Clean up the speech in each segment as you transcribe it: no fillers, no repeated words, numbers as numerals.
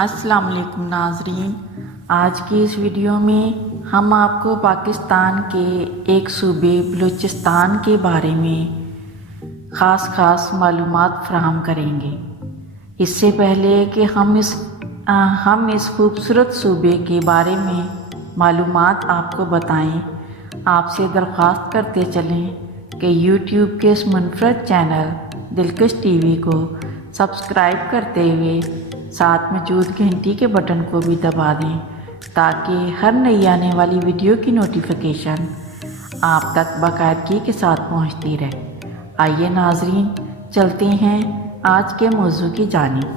السلام علیکم ناظرین، آج کی اس ویڈیو میں ہم آپ کو پاکستان کے ایک صوبے بلوچستان کے بارے میں خاص معلومات فراہم کریں گے۔ اس سے پہلے کہ ہم اس خوبصورت صوبے کے بارے میں معلومات آپ کو بتائیں، آپ سے درخواست کرتے چلیں کہ یوٹیوب کے اس منفرد چینل دلکش ٹی وی کو سبسکرائب کرتے ہوئے ساتھ موجود گھنٹی کے بٹن کو بھی دبا دیں تاکہ ہر نئی آنے والی ویڈیو کی نوٹیفیکیشن آپ تک باقاعدگی کے ساتھ پہنچتی رہے۔ آئیے ناظرین، چلتے ہیں آج کے موضوع کی جانب۔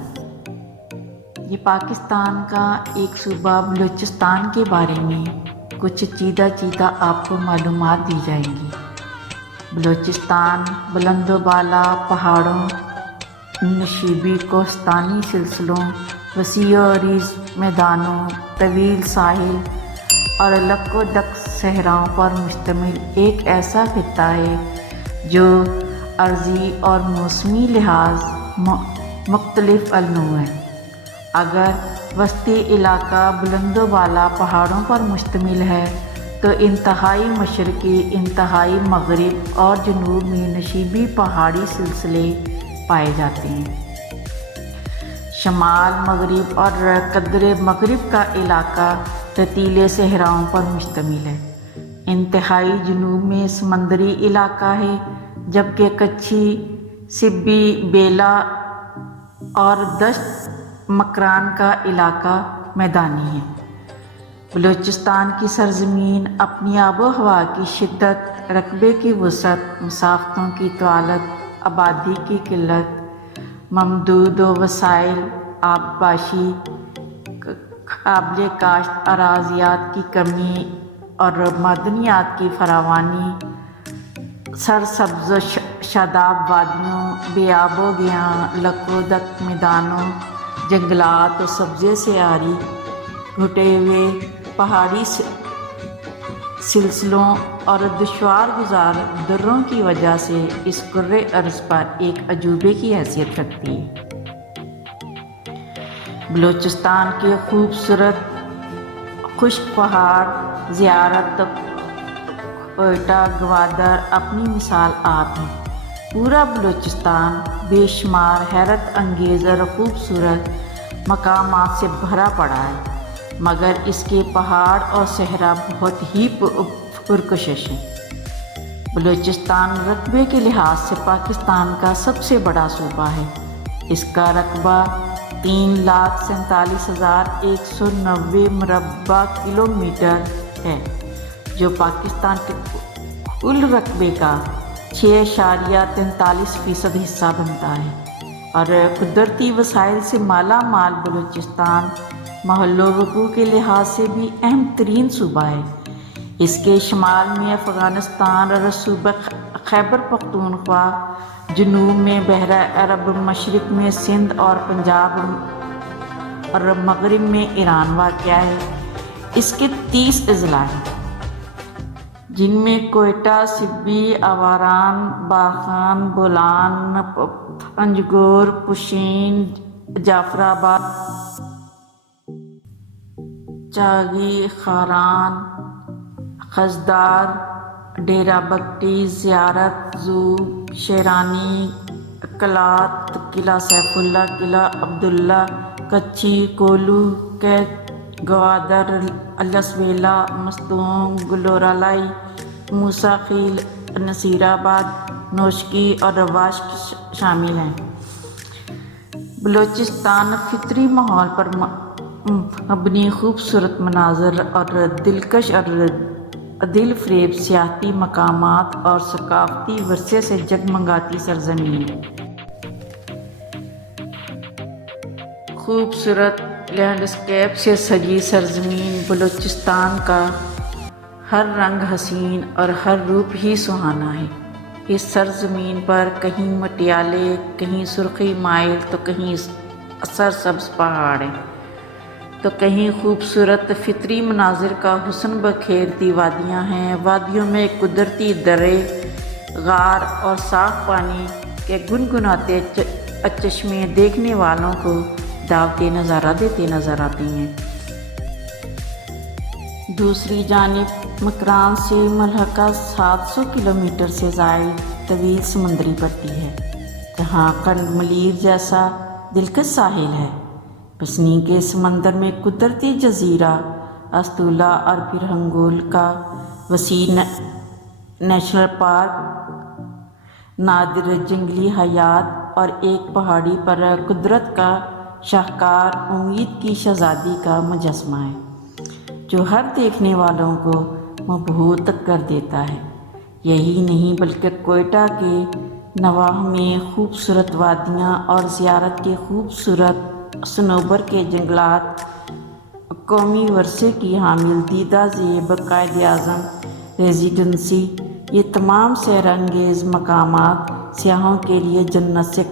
یہ پاکستان کا ایک صوبہ بلوچستان کے بارے میں کچھ چیدہ آپ کو معلومات دی جائیں گی۔ بلوچستان بلند و بالا پہاڑوں، نشیبی کوہستانی سلسلوں، وسیع و عریض میدانوں، طویل ساحل اور لک و ڈک صحراؤں پر مشتمل ایک ایسا خطہ ہے جو عرضی اور موسمی لحاظ مختلف النوع ہے۔ اگر وسطی علاقہ بلند و بالا پہاڑوں پر مشتمل ہے تو انتہائی مشرقی، انتہائی مغرب اور جنوب میں نشیبی پہاڑی سلسلے پائے جاتے ہیں۔ شمال مغرب اور قدر مغرب کا علاقہ رتیلے صحراؤں پر مشتمل ہے۔ انتہائی جنوب میں سمندری علاقہ ہے، جبکہ کچھی، سبی، بیلا اور دشت مکران کا علاقہ میدانی ہے۔ بلوچستان کی سرزمین اپنی آب و ہوا کی شدت، رقبے کی وسعت، مسافتوں کی طوالت، آبادی کی قلت، ممدود و وسائل آبپاشی، قابل کاشت اراضیات کی کمی اور معدنیات کی فراوانی، سرسبز و شاداب وادیوں، بے آب و گیاں، لک و ڈک میدانوں، جنگلات و سبزے سے عاری گھٹے ہوئے پہاڑی سلسلوں اور دشوار گزار دروں کی وجہ سے اس کرۂ ارض پر ایک عجوبے کی حیثیت رکھتی ہے۔ بلوچستان کے خوبصورت خشک پہاڑ، زیارت کوئٹہ، گوادر اپنی مثال آپ ہیں۔ پورا بلوچستان بے شمار حیرت انگیز اور خوبصورت مقامات سے بھرا پڑا ہے، مگر اس کے پہاڑ اور صحرا بہت ہی پرکشش ہیں۔ بلوچستان رقبے کے لحاظ سے پاکستان کا سب سے بڑا صوبہ ہے۔ اس کا رقبہ 3,47,190 مربع کلومیٹر ہے، جو پاکستان کے کل رقبے کا 6.43% حصہ بنتا ہے، اور قدرتی وسائل سے مالا مال بلوچستان محل و وقوع کے لحاظ سے بھی اہم ترین صوبہ ہے۔ اس کے شمال میں افغانستان اور صوبہ خیبر پختونخوا، جنوب میں بحیرہ عرب، مشرق میں سندھ اور پنجاب اور مغرب میں ایران واقع ہے۔ اس کے 30 اضلاع ہیں، جن میں کوئٹہ، سبی، آواران، بارخان، بولان، پنجگور، پشین، جعفر آباد، چاگی، خاران، خزدار، ڈیرہ بگٹی، زیارت، زوب، شیرانی، کلات، قلعہ سیف اللہ، قلعہ عبداللہ، کچھی، کولو، کیت، گوادر، السویلا، مستونگ، گلورالائی، موسیٰ خیل، نصیر آباد، نوشکی اور رواش شامل ہیں۔ بلوچستان فطری ماحول پر مبنی خوبصورت مناظر اور دلکش اور دل فریب سیاحتی مقامات اور ثقافتی ورثے سے جگمگاتی سرزمین ہے۔ خوبصورت لینڈسکیپ سے سجی سرزمین بلوچستان کا ہر رنگ حسین اور ہر روپ ہی سہانا ہے۔ اس سرزمین پر کہیں مٹیالے، کہیں سرخی مائل تو کہیں سرسبز پہاڑ ہیں، تو کہیں خوبصورت فطری مناظر کا حسن بکھیرتی وادیاں ہیں۔ وادیوں میں قدرتی درے، غار اور صاف پانی کے گنگناتے چشمے دیکھنے والوں کو دعوتیں نظارہ دیتے نظر آتے ہیں۔ دوسری جانب مکران سے ملحقہ 700 کلومیٹر سے زائد طویل سمندری پٹی ہے، جہاں قلب ملیر جیسا دلکش ساحل ہے۔ پسنی کے سمندر میں قدرتی جزیرہ استولا اور پھر ہنگول کا وسیع نیشنل پارک، نادر جنگلی حیات اور ایک پہاڑی پر قدرت کا شاہکار امید کی شہزادی کا مجسمہ ہے، جو ہر دیکھنے والوں کو مبہوت کر دیتا ہے۔ یہی نہیں بلکہ کوئٹہ کے نواح میں خوبصورت وادیاں اور زیارت کے خوبصورت صنوبر کے جنگلات، قومی ورثے کی حامل دیدہ زیب قائد اعظم ریزیڈنسی، یہ تمام سیر انگیز مقامات سیاحوں کے لیے جنت سے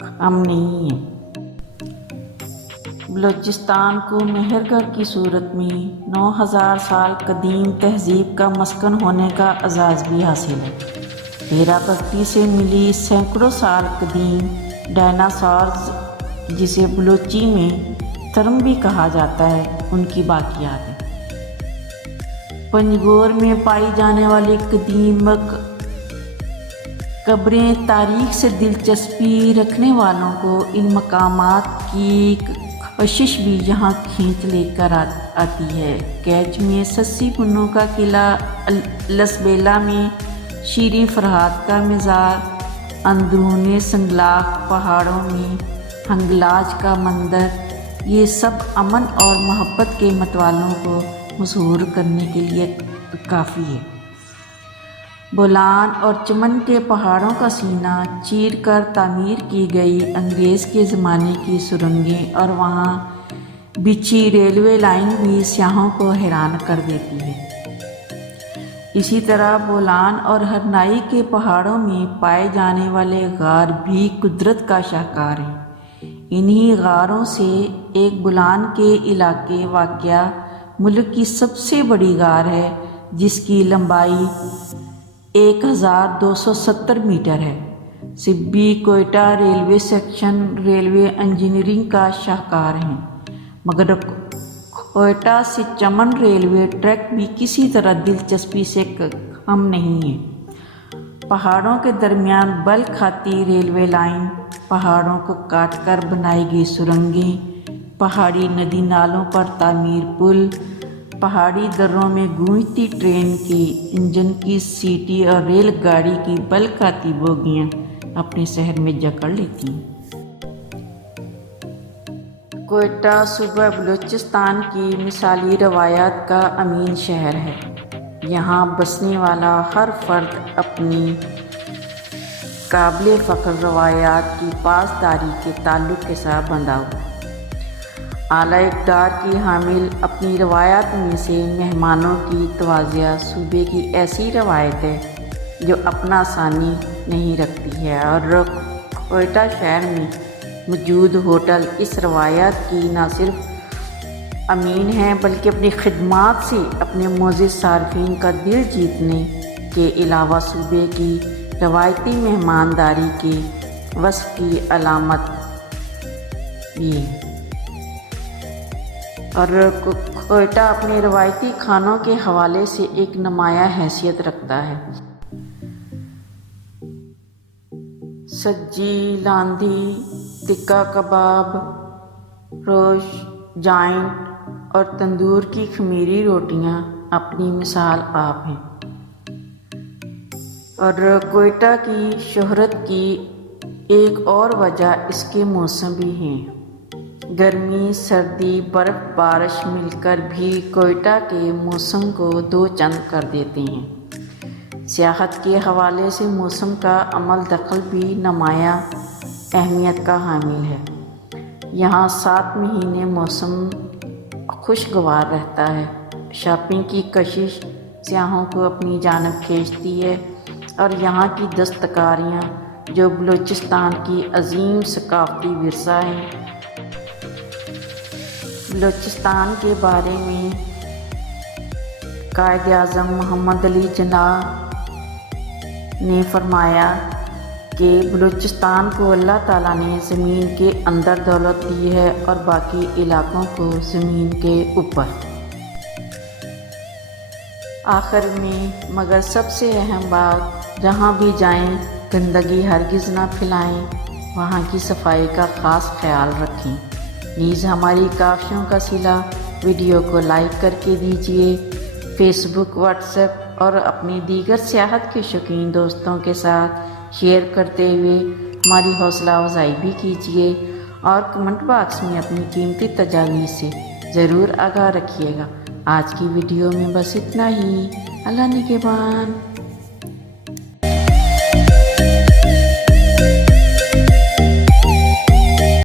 کم نہیں ہیں۔ بلوچستان کو مہرگڑھ کی صورت میں 9000 سال قدیم تہذیب کا مسکن ہونے کا اعزاز بھی حاصل ہے۔ ہیرا پگٹی سے ملی سینکڑوں سال قدیم ڈائناسورز، جسے بلوچی میں ترم بھی کہا جاتا ہے، ان کی باقیات ہیں۔ پنجگور میں پائی جانے والی قدیم قبریں تاریخ سے دلچسپی رکھنے والوں کو ان مقامات کی کشش بھی یہاں کھینچ لے کر آتی ہے۔ کیچ میں سسی پنوں کا قلعہ، لسبیلا میں شیریں فرہاد کا مزار، اندرون سنگلاخ پہاڑوں میں ہنگلاج کا مندر، یہ سب امن اور محبت کے متوالوں کو مسحور کرنے کے لیے کافی ہے۔ بولان اور چمن کے پہاڑوں کا سینہ چیر کر تعمیر کی گئی انگریز کے زمانے کی سرنگیں اور وہاں بچھی ریلوے لائن بھی سیاحوں کو حیران کر دیتی ہے۔ اسی طرح بولان اور ہرنائی کے پہاڑوں میں پائے جانے والے غار بھی قدرت کا شاہکار ہیں۔ انہی غاروں سے ایک بولان کے علاقے واقع ملک کی سب سے بڑی غار ہے، جس کی لمبائی 1270 میٹر ہے۔ Sibi Quetta railway section railway engineering کا شاہکار ہیں، مگر کوئٹہ سے چمن ریلوے ٹریک بھی کسی طرح دلچسپی سے کم نہیں ہے۔ پہاڑوں کے درمیان بل کھاتی ریلوے لائن، پہاڑوں کو کاٹ کر بنائی گئی سرنگیں، پہاڑی ندی نالوں پر تعمیر پل، پہاڑی دروں میں گونجتی ٹرین کی انجن کی سیٹی اور ریل گاڑی کی بل کھاتی بوگیاں اپنے شہر میں جکڑ لیتی ہیں۔ کوئٹہ صوبہ بلوچستان کی مثالی روایات کا امین شہر ہے۔ یہاں بسنے والا ہر فرد اپنی قابل فخر روایات کی پاسداری کے تعلق کے ساتھ بندھا ہوا ہے۔ اعلیٰ اقدار کی حامل اپنی روایات میں سے مہمانوں کی توازیہ صوبے کی ایسی روایت ہے جو اپنا ثانی نہیں رکھتی ہے، اور کوئٹہ شہر میں موجود ہوٹل اس روایات کی نہ صرف امین ہیں بلکہ اپنی خدمات سے اپنے معزز صارفین کا دل جیتنے کے علاوہ صوبے کی روایتی مہمانداری کے وصف کی علامت بھی ہے۔ اور کوئٹہ اپنے روایتی کھانوں کے حوالے سے ایک نمایاں حیثیت رکھتا ہے۔ سجی، لاندھی، ٹکا کباب، روش، جائنٹ اور تندور کی خمیری روٹیاں اپنی مثال آپ ہیں۔ اور کوئٹہ کی شہرت کی ایک اور وجہ اس کے موسم بھی ہیں۔ گرمی، سردی، برف بارش مل کر بھی کوئٹہ کے موسم کو دو چند کر دیتے ہیں۔ سیاحت کے حوالے سے موسم کا عمل دخل بھی نمایاں اہمیت کا حامل ہے۔ یہاں 7 مہینے موسم خوشگوار رہتا ہے۔ شاپنگ کی کشش سیاحوں کو اپنی جانب کھینچتی ہے، اور یہاں کی دستکاریاں جو بلوچستان کی عظیم ثقافتی ورثہ ہیں۔ بلوچستان کے بارے میں قائد اعظم محمد علی جناح نے فرمایا کہ بلوچستان کو اللہ تعالیٰ نے زمین کے اندر دولت دی ہے اور باقی علاقوں کو زمین کے اوپر۔ آخر میں مگر سب سے اہم بات، جہاں بھی جائیں گندگی ہرگز نہ پھیلائیں، وہاں کی صفائی کا خاص خیال رکھیں۔ نیز ہماری کاوشوں کا صلہ ویڈیو کو لائک کر کے دیجیے، فیس بک، واٹس ایپ اور اپنی دیگر سیاحت کے شوقین دوستوں کے ساتھ شیئر کرتے ہوئے ہماری حوصلہ افزائی بھی کیجیے، اور کمنٹ باکس میں اپنی قیمتی تجاویز سے ضرور آگاہ رکھیے گا۔ آج کی ویڈیو میں بس اتنا ہی۔ اللہ نگہبان۔